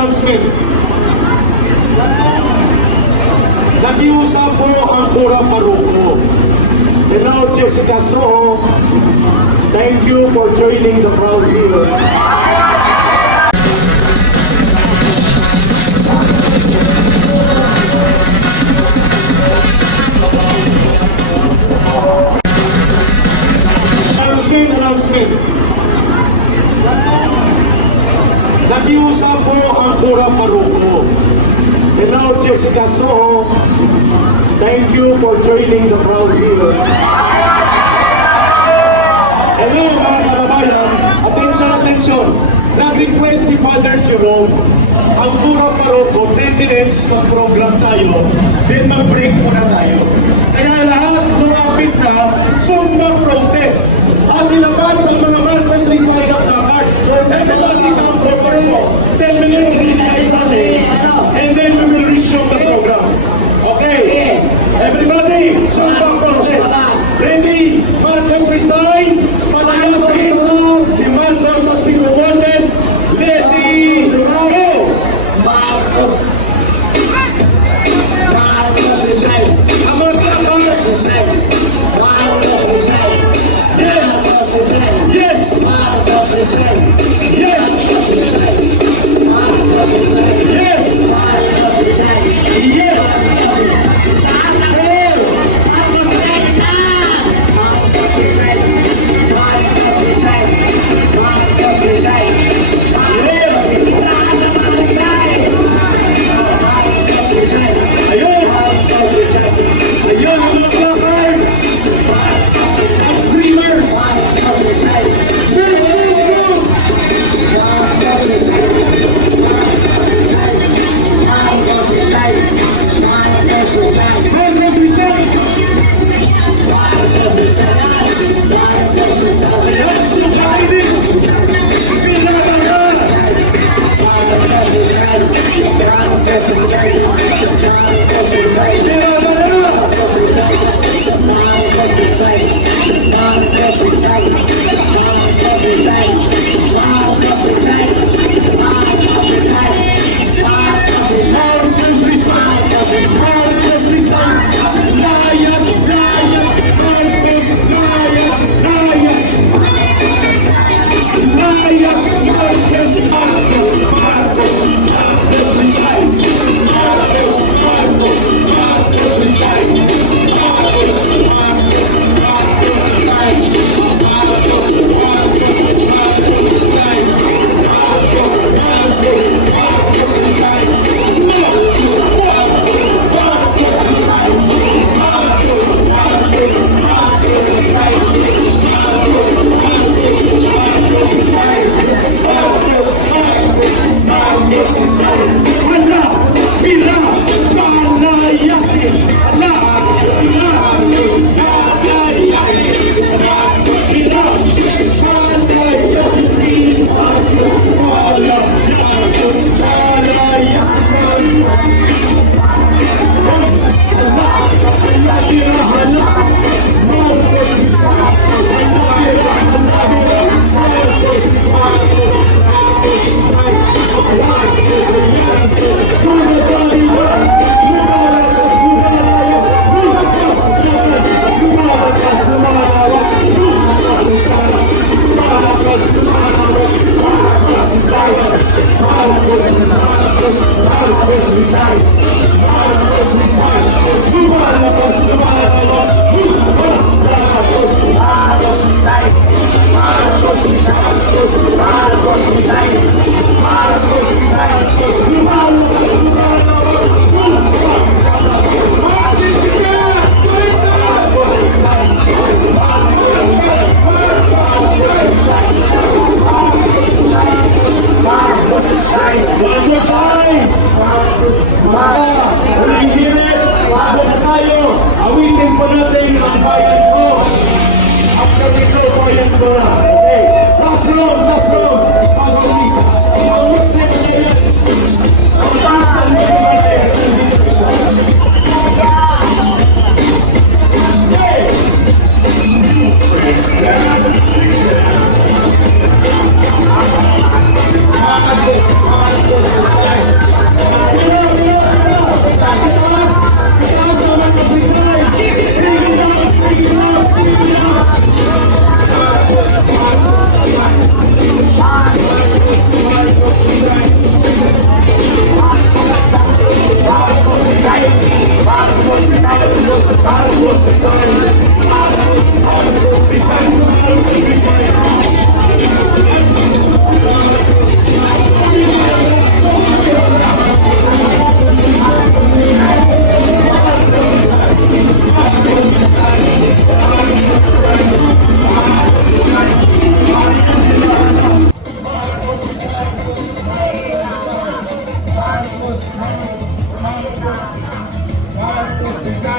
announcement. Nakiusap po ang Pura Paruko. And now, Jessica Soho, thank you for joining the crowd here. Announcement. Nakiusap po ang Pura Paruko. And now, Jessica Soho, thank you for joining the crowd here. Hello mga kababayan, attention. Nag-request si Father Jerome, ang Pura Paruko, 10 minutes mag-program tayo, then mag-break muna tayo. Kaya lahat lumapit na, Zumba protest. At ilabas ang mga Marcos resign up na card. Everybody come proper po. 10 minutes binigay sa atin. And then we will resume the program. Okay? Everybody, Zumba protest. Ready? Marcos resign. Palayasin. Si Marcos at si Romualdez. Ready? Go! Marcos. Marcos resign. Marcos resign. Marcos resign. Yes! Yes! Marcos resign. Yes! Yes! Marcos resign. Yes!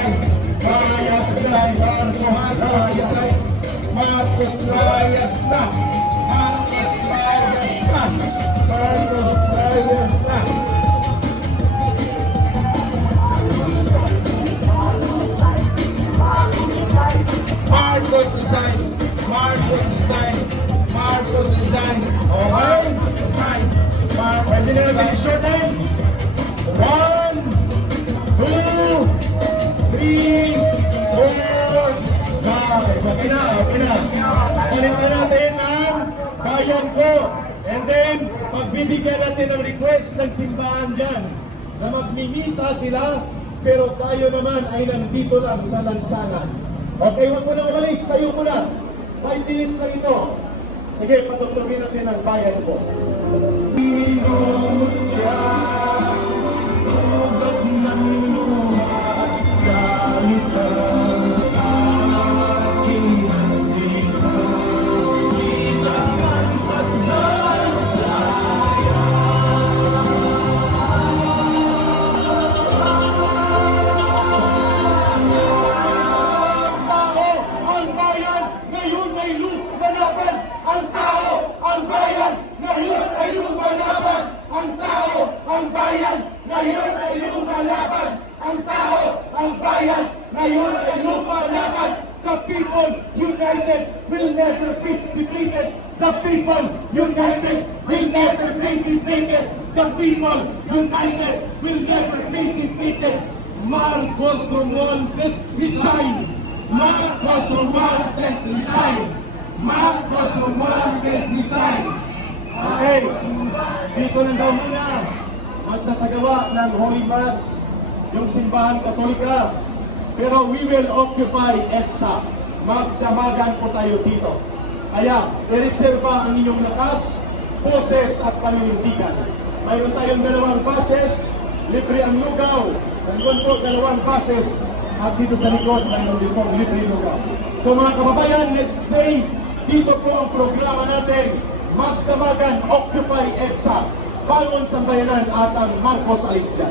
resign. Marcos resign. Marcos resign. Marcos layas na. Marcos layas na. Marcos layas na. Marcos resign. Marcos resign. Marcos resign. Okay? Marcos resign. Pwede na natin i-shorten. 1, 2, 3, 4, 5. Okay na, okay na. Palitan natin ang bayan ko. And then, pagbibigyan natin ng request ng simbahan dyan na magmimisa sila, pero tayo naman ay nandito lang sa lansangan. Okay, wag mo na umalis. Tayo mo na. 5 minutes na ito. Sige, patutugin natin ang bayan ko. The people united will never be defeated. The people united will never be defeated. The people united will never be defeated. Marcos Romualdez resign. Marcos Romualdez resign. Marcos Romualdez resign. Okay, dito lang daw muna magsasagawa ng Holy Mass yung simbahan Katolika. Pero we will occupy EDSA. Magdamagan po tayo dito. Kaya, ireserba ang inyong lakas, boses at paninindigan. Mayroon tayong 2 buses, libre ang lugaw. Nandun po 2 buses. At dito sa likod, mayroon din po libre lugaw. So mga kababayan, next day, dito po ang programa natin. Magdamagan, occupy EDSA. Bangon Sambayanan at ang Marcos Alis dyan.